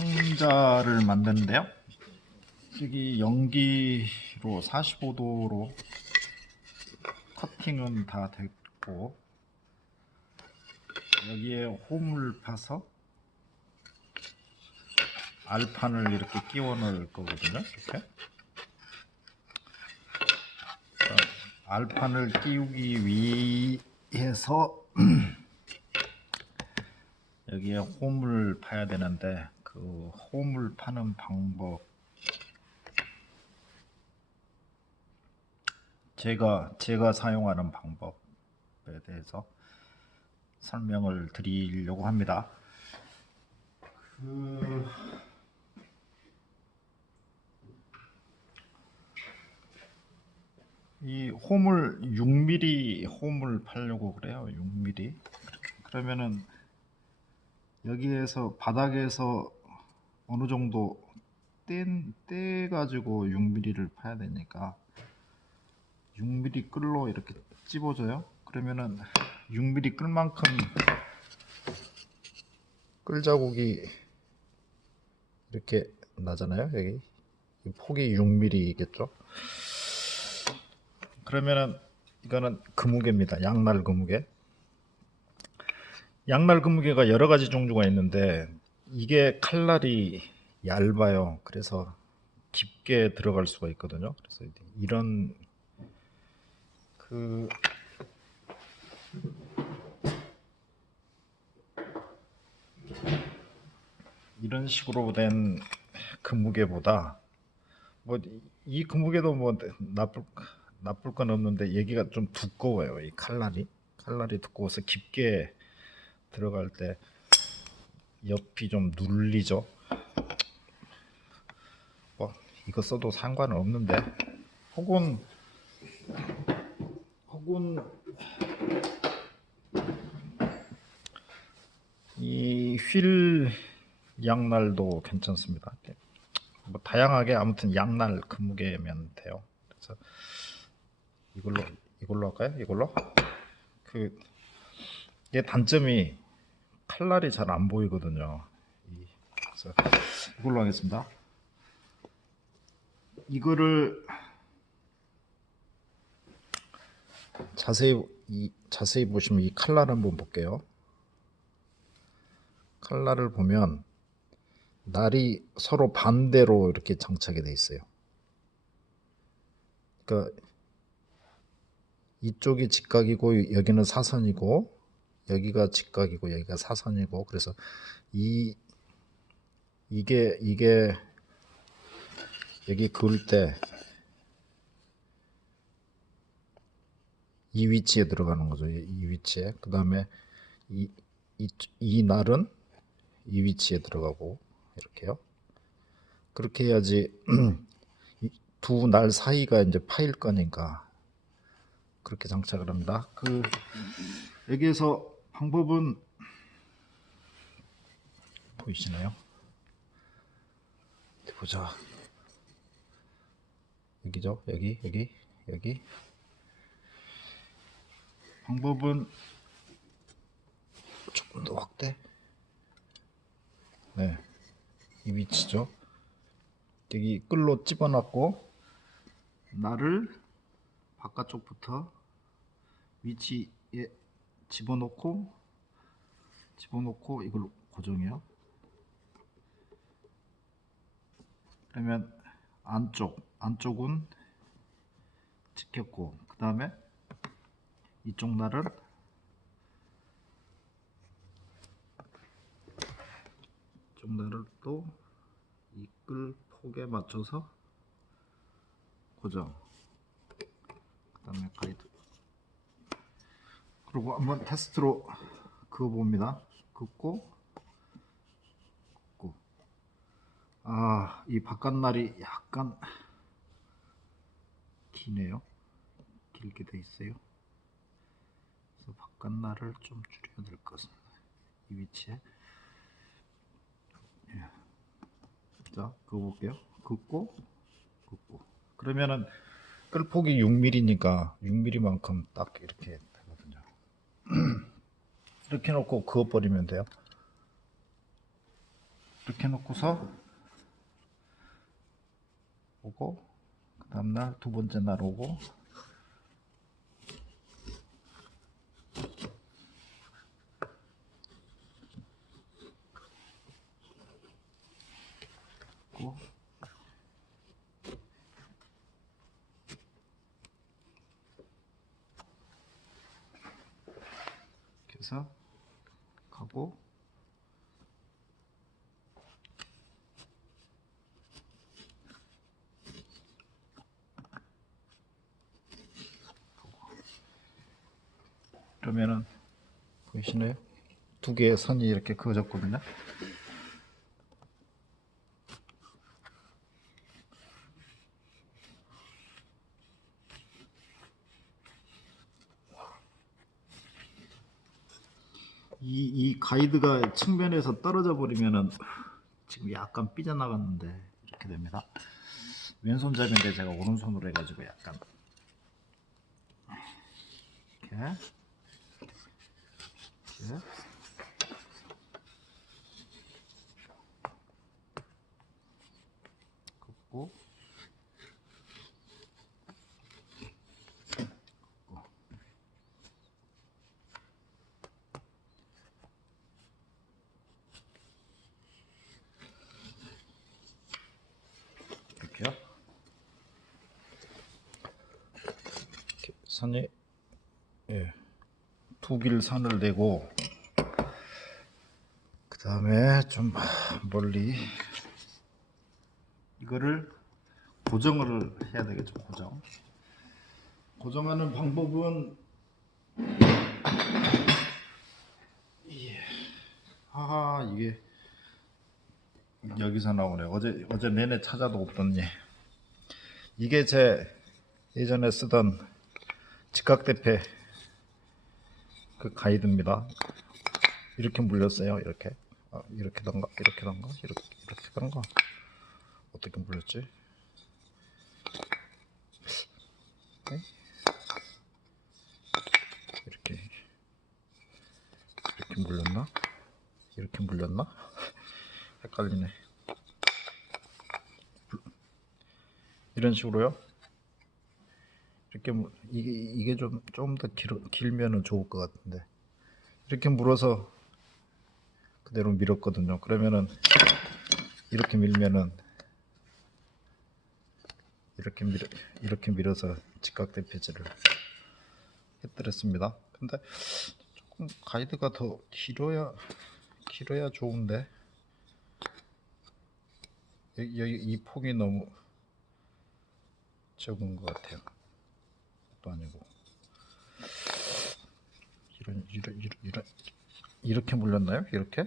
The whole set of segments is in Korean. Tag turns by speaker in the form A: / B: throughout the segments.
A: 상자를 만드는데요. 여기 연기로 45도로 커팅은 다 됐고 여기에 홈을 파서 알판을 이렇게 끼워 넣을 거거든요. 이렇게 자, 알판을 끼우기 위해서 여기에 홈을 파야 되는데 그 홈을 파는 방법 제가 제가 사용하는 방법에 대해서 설명을 드리려고 합니다. 그이 홈을 6mm 홈을 팔려고 그래요. 6mm. 그러면은 여기에서 바닥에서 어느 정도 뗀, 떼 가지고 6mm를 파야 되니까 6mm 끌로 이렇게 찝어줘요. 그러면은 6mm 끌 만큼 끌 자국이 이렇게 나잖아요. 여기 이 폭이 6mm겠죠. 그러면은 이거는 금무게입니다. 양날 금무게. 양날 금무게가 여러 가지 종류가 있는데 이게 칼날이 얇아요. 그래서 깊게 들어갈 수가 있거든요. 그래서 이런 그 이런 식으로 된 금무게보다 뭐 이 금무게도 뭐 나쁠 나쁠 건 없는데 얘기가 좀 두꺼워요. 이 칼날이 칼날이 두꺼워서 깊게 들어갈 때 옆이 좀 눌리죠. 뭐 이거 써도 상관은 없는데 혹은 혹은 이 휠 양날도 괜찮습니다. 뭐 다양하게 아무튼 양날 금무게면 돼요. 그래서 이걸로 이걸로 할까요? 이걸로 그 이게 단점이 칼날이 잘 안 보이거든요. 이- 그래서 이걸로 하겠습니다. 이거를 자세히 이, 자세히 보시면 이 칼날 한번 볼게요. 칼날을 보면 날이 서로 반대로 이렇게 장착이 돼 있어요. 그러니까 이쪽이 직각이고 여기는 사선이고 여기가 직각이고 여기가 사선이고 그래서 이 이게 이게 여기 그을 때 이 위치에 들어가는 거죠. 이, 이 위치에. 그 다음에 이, 이, 이 날은 이 위치에 들어가고, 이렇게요. 그렇게 해야지, 두 날 사이가 이제 파일 거니까, 그렇게 장착을 합니다. 그, 여기에서 방법은, 보이시나요? 보자. 여기죠? 여기, 여기, 여기. 방법은 조금 더 확대. 네, 이 위치죠. 여기 끌로 집어넣고 날을 바깥쪽부터 위치에 집어넣고 집어넣고 이걸 고정해요. 그러면 안쪽 안쪽은 지켰고 그 다음에 이쪽 날은 이쪽 날을 또 이끌 폭에 맞춰서 고정 그 다음에 가이드 그리고 한번 테스트로 그어 봅니다 긋고 긋고 아 이 바깥날이 약간 기네요 길게 돼 있어요 그래서 바깥날을 좀 줄여야 될 것 같습니다. 이 위치에. 예. 자, 그거 볼게요. 긋고, 긋고. 그러면은 끌폭이 6mm니까 6mm만큼 딱 이렇게. 이렇게 놓고 그어버리면 돼요. 이렇게 놓고서 오고 그 다음날 두 번째 날 오고 고 이렇게 해서 가고 그러면은 보이시나요? 두 개의 선이 이렇게 그어졌거든요. 이, 이 가이드가 측면에서 떨어져 버리면은 지금 약간 삐져나갔는데 이렇게 됩니다. 왼손잡이인데 제가 오른손으로 해가지고 약간 이렇게 이렇게 긋고 이렇게요. 선이 예, 두길 선을 내고 그 다음에 좀 멀리 이거를 고정을 해야 되겠죠 고정 고정하는 방법은 예. 아 이게 여기서 나오네 어제 어제 내내 찾아도 없던니 이게 제 예전에 쓰던 직각대패 그 가이드입니다. 이렇게 물렸어요. 이렇게. 아, 이렇게던가 이렇게던가 이렇게 이렇게던가. 어떻게 물렸지? 네? 이렇게. 이렇게 물렸나? 이렇게 물렸나? 헷갈리네. 이런 식으로요 이렇게 물- 이게 이게 좀 좀 더 길면은 좋을 것 같은데 이렇게 물어서 그대로 밀었거든요. 그러면은 이렇게 밀면은 이렇게 밀 이렇게 밀어서 직각대 패치를 해드렸습니다. 근데 조금 가이드가 더 길어야 길어야 좋은데 여기, 여기 이 폭이 너무 적은 것 같아요. 또 아니고 이런 이런 이런 이런 이렇게 물렸나요? 이렇게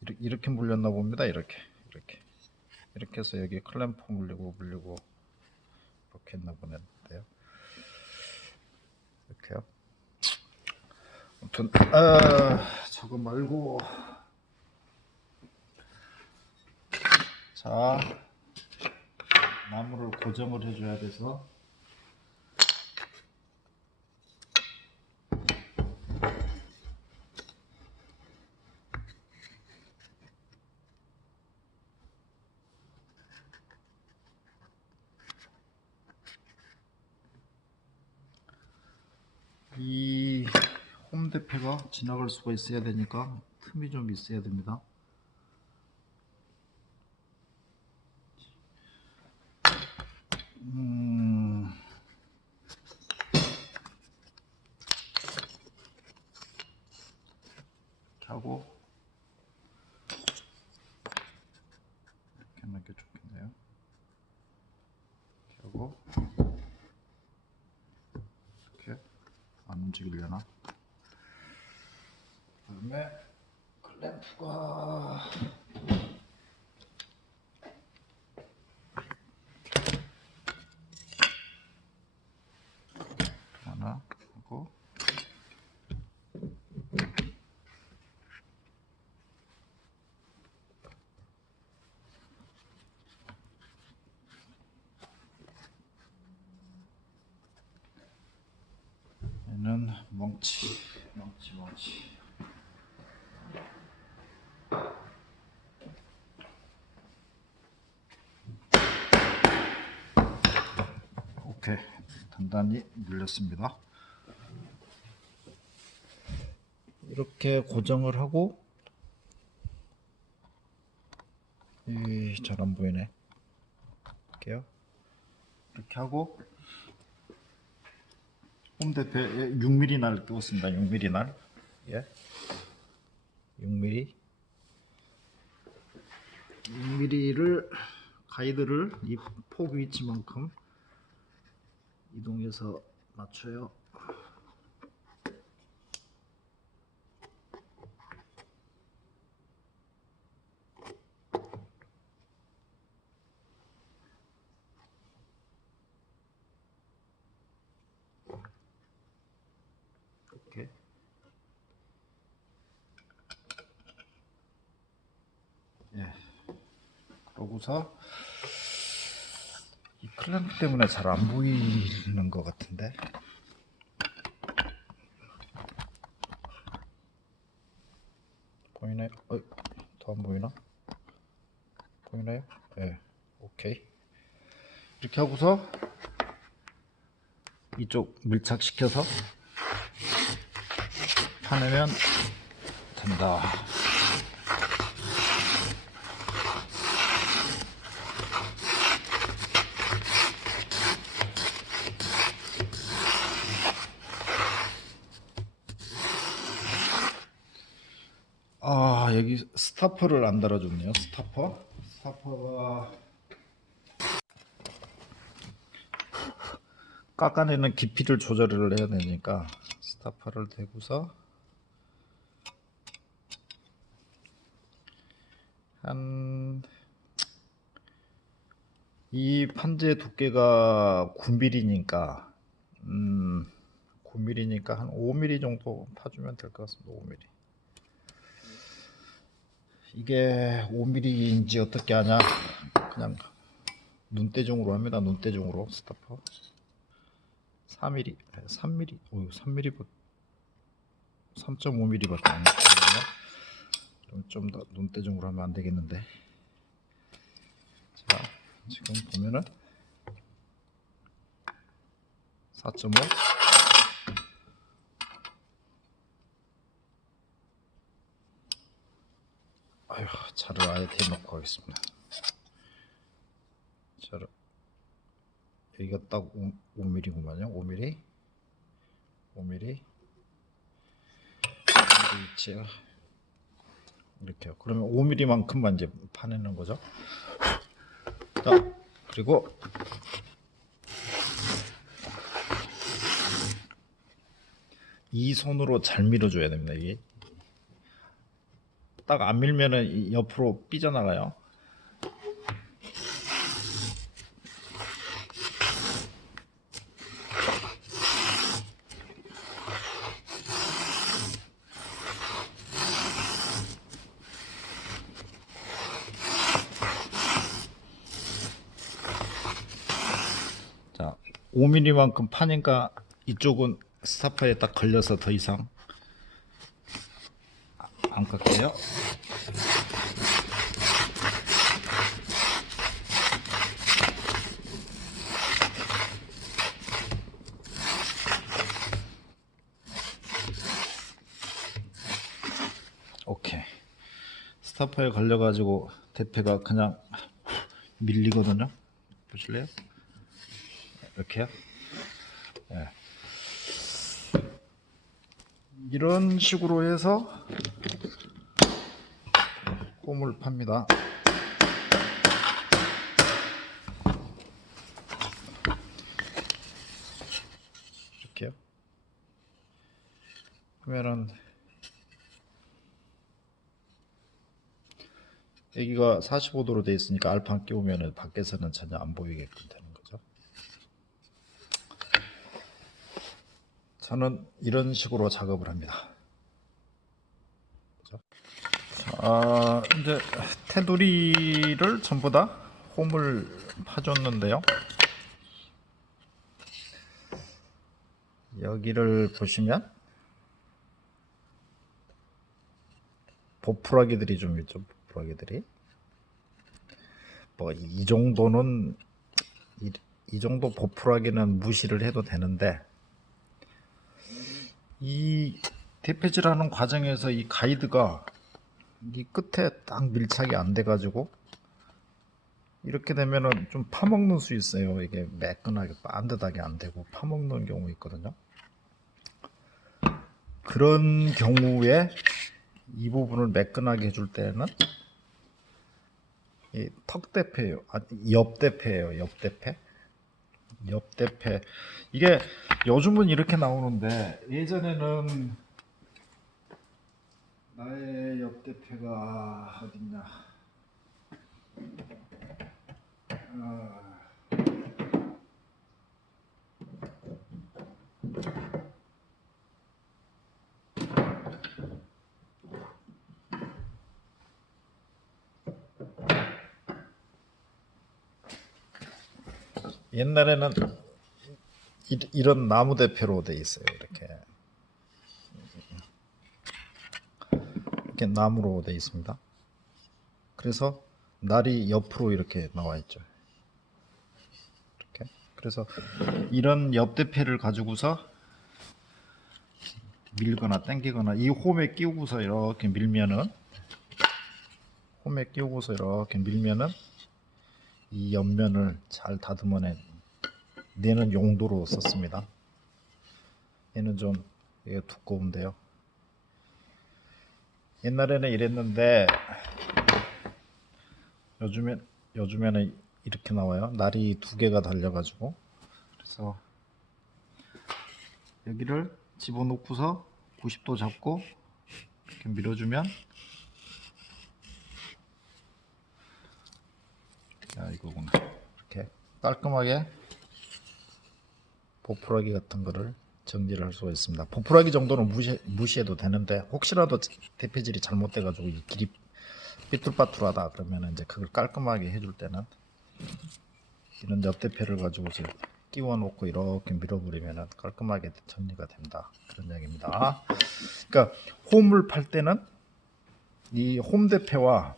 A: 이렇게, 이렇게 물렸나 봅니다. 이렇게 이렇게 이렇게 해서 여기 클램프 물리고 물리고 이렇게 했나 보는데요. 이렇게요. 아무튼 아 저거 말고 자 나무를 고정을 해줘야 돼서 이 홈대패가 지나갈 수가 있어야 되니까 틈이 좀 있어야 됩니다. 음, 이렇게 하고 이렇게 하는 게 좋겠네요. 이렇게 하고 이렇게 안 움직이려나? 그 다음에 클램프가 얘는 멍치 멍치 멍치. 오케이. 단단히 늘렸습니다. 이렇게 고정을 하고 잘 안 보이네. 이렇게 하고 홈대표에 6mm 날 띄웠습니다. 6mm 날. 예. 6mm. 6mm를 가이드를 이 폭 위치만큼 이동해서 맞춰요. 이렇게 예. 그러고서 이 클램프 때문에 잘 안 보이는 것 같은데 보이나요? 어, 더안 보이나? 보이나요? 네, 오케이. 이렇게 하고서 이쪽 밀착시켜서 파내면 된다. 아 여기 스타퍼를 안 달아줬네요. 스타퍼? 스타퍼가 깎아내는 깊이를 조절을 해야 되니까 스타퍼를 대고서 한 이 판재 두께가 9mm니까 음 9mm니까 한 5mm 정도 파주면 될 것 같습니다. 5mm 이게 5mm인지 어떻게 하냐? 그냥 눈대중으로 합니다. 눈대중으로 스타퍼. 4mm 3mm 오 3mm 3.5mm밖에 안 되거든요. 좀 더 눈대중으로 하면 안 되겠는데. 자 지금 보면은 4.5 아휴 차를 아예 대놓고 하겠습니다. 차를 여기가 딱 5, 5mm구만요. 5mm 5mm 위치가 이렇게요. 그러면 5mm만큼만 이제 파내는 거죠? 자 그리고 이 손으로 잘 밀어줘야 됩니다 이게 딱 안 밀면은 이 옆으로 삐져나가요. 자, 5mm만큼 파니까 이쪽은 스타퍼에 딱 걸려서 더 이상 안 깎여요. 오케이. 스타퍼에 걸려가지고 대패가 그냥 밀리거든요. 보실래요? 이렇게요. 예. 이런 식으로 해서 홈을 팝니다. 이렇게요. 그러면은 여기가 45도로 되어 있으니까 알판 끼우면은 밖에서는 전혀 안 보이게끔 되는 거죠. 저는 이런 식으로 작업을 합니다. 자, 이제 테두리를 전부 다 홈을 파줬는데요. 여기를 보시면 보풀하기들이 좀 있죠. 보풀하기들이 뭐 이 정도는 이, 이 정도 보풀하기는 무시를 해도 되는데 이 대패질하는 과정에서 이 가이드가 이 끝에 딱 밀착이 안 돼가지고 이렇게 되면은 좀 파먹는 수 있어요. 이게 매끈하게 반듯하게 안 되고 파먹는 경우 있거든요. 그런 경우에 이 부분을 매끈하게 해줄 때는 이 턱대패예요. 아, 옆대패예요. 옆대패. 옆대패. 이게 요즘은 이렇게 나오는데 예전에는 나의 옆대패가 어딨냐? 아, 옛날에는 이, 이런 나무 대패로 돼 있어요. 이렇게 이렇게 나무로 돼 있습니다. 그래서 날이 옆으로 이렇게 나와 있죠. 이렇게. 그래서 이런 옆대패를 가지고서 밀거나 당기거나 이 홈에 끼우고서 이렇게 밀면은 홈에 끼우고서 이렇게 밀면은 이 옆면을 잘 다듬어내 내는 용도로 썼습니다. 얘는 좀 두꺼운데요. 옛날에는 이랬는데 요즘에 요즘에는 이렇게 나와요. 날이 두 개가 달려가지고 그래서 여기를 집어넣고서 90도 잡고 이렇게 밀어주면 자 이거구나 이렇게 깔끔하게 보풀하기 같은 거를 정리를 할 수가 있습니다. 보풀하기 정도는 무시, 무시 해도 되는데 혹시라도 대패질이 잘못돼 가지고 이 길이 삐뚤빠뚤하다 그러면 이제 그걸 깔끔하게 해줄 때는 이런 옆대패를 가지고서 끼워 놓고 이렇게 밀어버리면 깔끔하게 정리가 된다 그런 이야기입니다. 그러니까 홈을 팔 때는 이 홈 대패와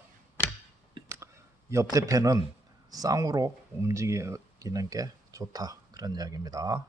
A: 옆 대패는 쌍으로 움직이는 게 좋다 그런 이야기입니다.